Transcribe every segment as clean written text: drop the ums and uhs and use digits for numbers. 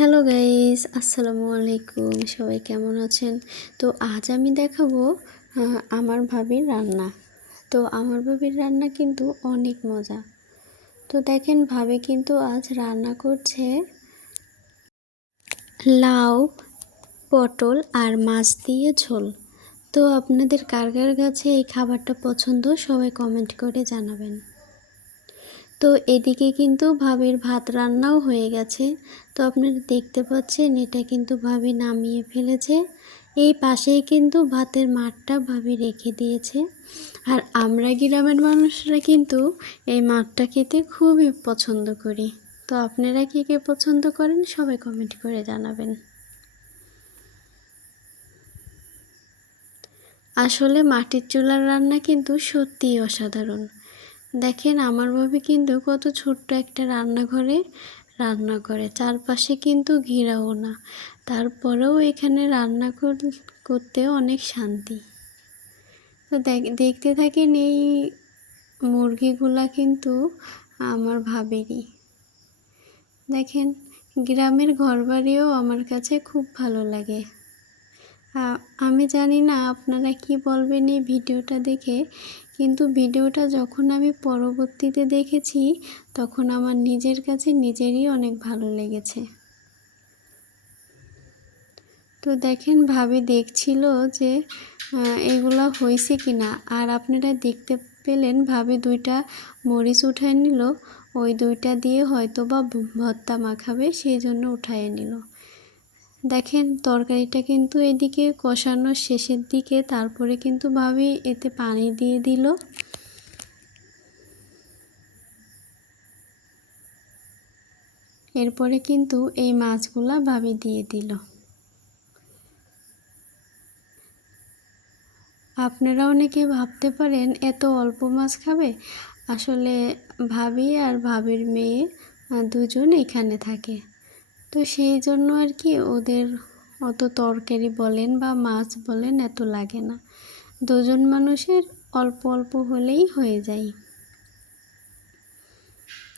Hello guys, আসসালামু আলাইকুম। সবাই কেমন আছেন? তো আজ আমি দেখাবো আমার ভাবির রান্না। তো আমার ভাবির রান্না কিন্তু অনেক মজা। তো দেখেন, ভাবি কিন্তু আজ রান্না করছে লাউ, পটল আর মাছ দিয়ে ঝোল। তো আপনাদের কার কার কাছে এই খাবারটা পছন্দ সবাই কমেন্ট করে জানাবেন। তো এদিকে কিন্তু ভাবির ভাত রান্নাও হয়ে গেছে। তো আপনারা দেখতে পাচ্ছেন এটা কিন্তু ভাবি নামিয়ে ফেলেছে। এই পাশেই কিন্তু ভাতের মাঠটা ভাবি রেখে দিয়েছে। আর আমরা গ্রামের মানুষরা কিন্তু এই মাঠটা খেতে খুবই পছন্দ করি। তো আপনারা কে কে পছন্দ করেন সবাই কমেন্ট করে জানাবেন। আসলে মাটির চুলার রান্না কিন্তু সত্যিই অসাধারণ। দেখেন, আমার ভাবি কিন্তু কত ছোট্ট একটা রান্নাঘরে রান্না করে, চারপাশে কিন্তু ঘেরাও না, তারপরেও এখানে রান্না করতে অনেক শান্তি। তো দেখতে থাকেন, এই মুরগিগুলা কিন্তু আমার ভাবিরই। দেখেন, গ্রামের ঘরবাড়িও আমার কাছে খুব ভালো লাগে। আমি জানি না আপনারা কি বলবেন এই ভিডিওটা দেখে, কিন্তু ভিডিওটা যখন আমি পরবর্তীতে দেখেছি তখন আমার নিজের কাছে নিজেরই অনেক ভালো লেগেছে। তো দেখেন, ভাবি দেখছিল যে এগুলা হয়েছে কি না। আর আপনারা দেখতে পেলেন ভাবি দুইটা মরিচ উঠায় নিল, ওই দুইটা দিয়ে হয়তো বা ভর্তা মাখাবে, সেই জন্য উঠায় নিল। দেখেন, তরকারিটা কিন্তু এদিকে কষানোর শেষের দিকে, তারপরে কিন্তু ভাবি এতে পানি দিয়ে দিল। এরপরে কিন্তু এই মাছগুলা ভাবি দিয়ে দিল। আপনারা অনেকে ভাবতে পারেন এত অল্প মাছ খাবে। আসলে ভাবি আর ভাবির মেয়ে দুজন এখানে থাকে, তো সেই জন্য আর কি ওদের অত তরকারি বলেন বা মাছ বলেন এত লাগে না। দুজন মানুষের অল্প অল্প হলেই হয়ে যায়।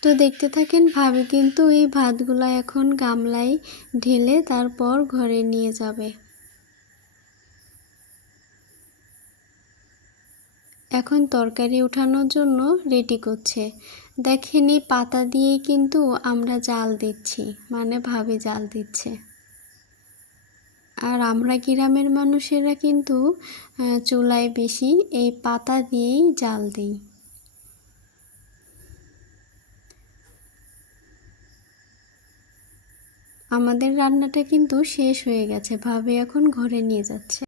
তো দেখতে থাকেন, ভাবি কিন্তু এই ভাতগুলা এখন গামলায় ঢেলে তারপর ঘরে নিয়ে যাবে। এখন তরকারি উঠানোর জন্য রেডি করছে। দেখেন, এই পাতা দিয়েই কিন্তু আমরা জাল দিচ্ছি, মানে ভাবি জাল দিচ্ছে। আর আমরা গ্রামের মানুষেরা কিন্তু চুলায় বেশি এই পাতা দিয়েই জাল দিই। আমাদের রান্নাটা কিন্তু শেষ হয়ে গেছে, ভাবি এখন ঘরে নিয়ে যাচ্ছে।